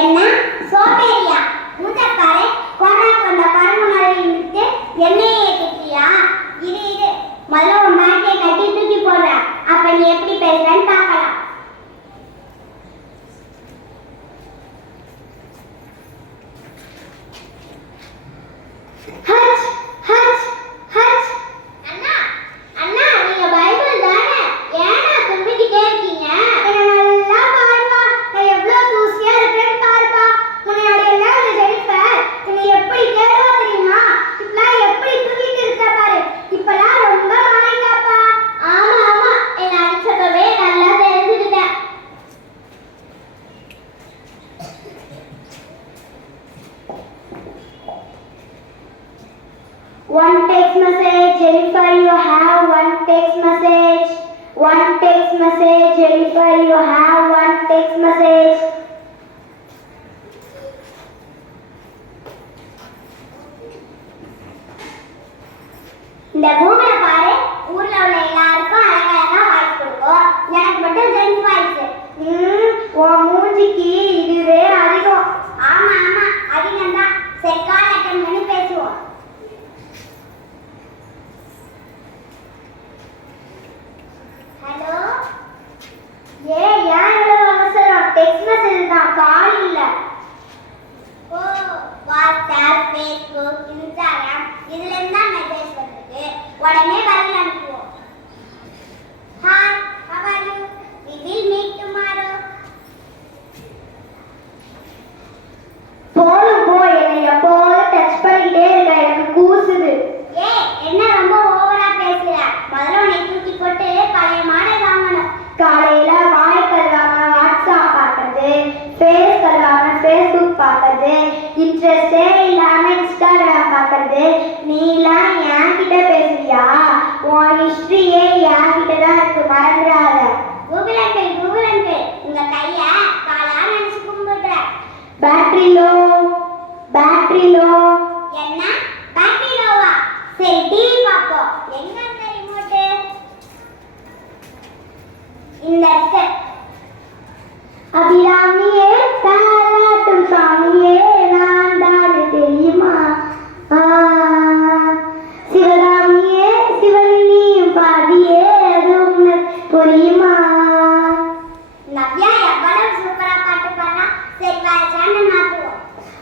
என்ன சோபேரியா மூத்த One text message, Jennifer, you have one text message. One text message, Jennifer, you have one text message. இந்த பூமியில பாரு ஊர்ல உள்ள எல்லாருக்கும் அழகழகா வாய்ஸ் கொடுக்கும் எனக்கு மட்டும் ஜென்ஸ் வாய்ஸ் உன் ¿eh?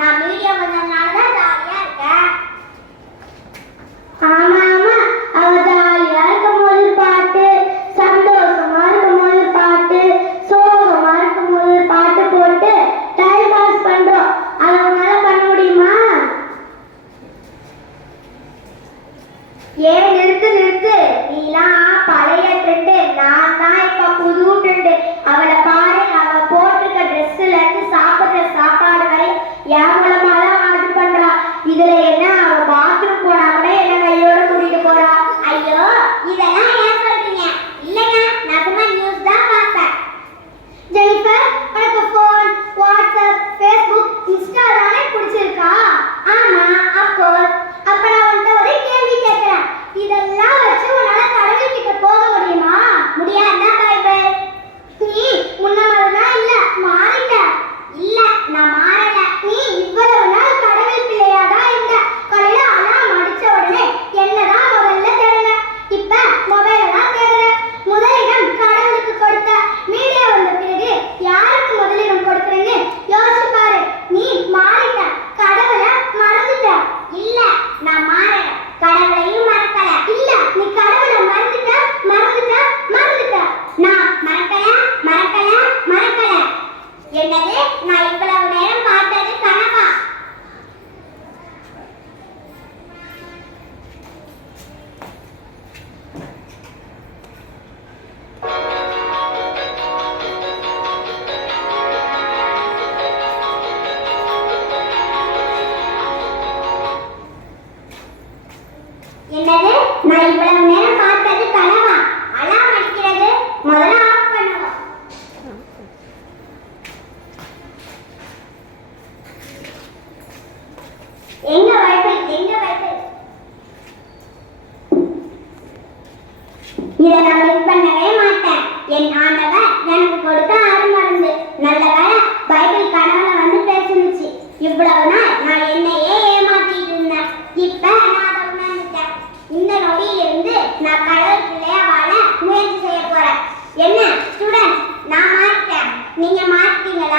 นามวิ quatro, quatro. ಮಾಡ್ತೀವಲ್ಲ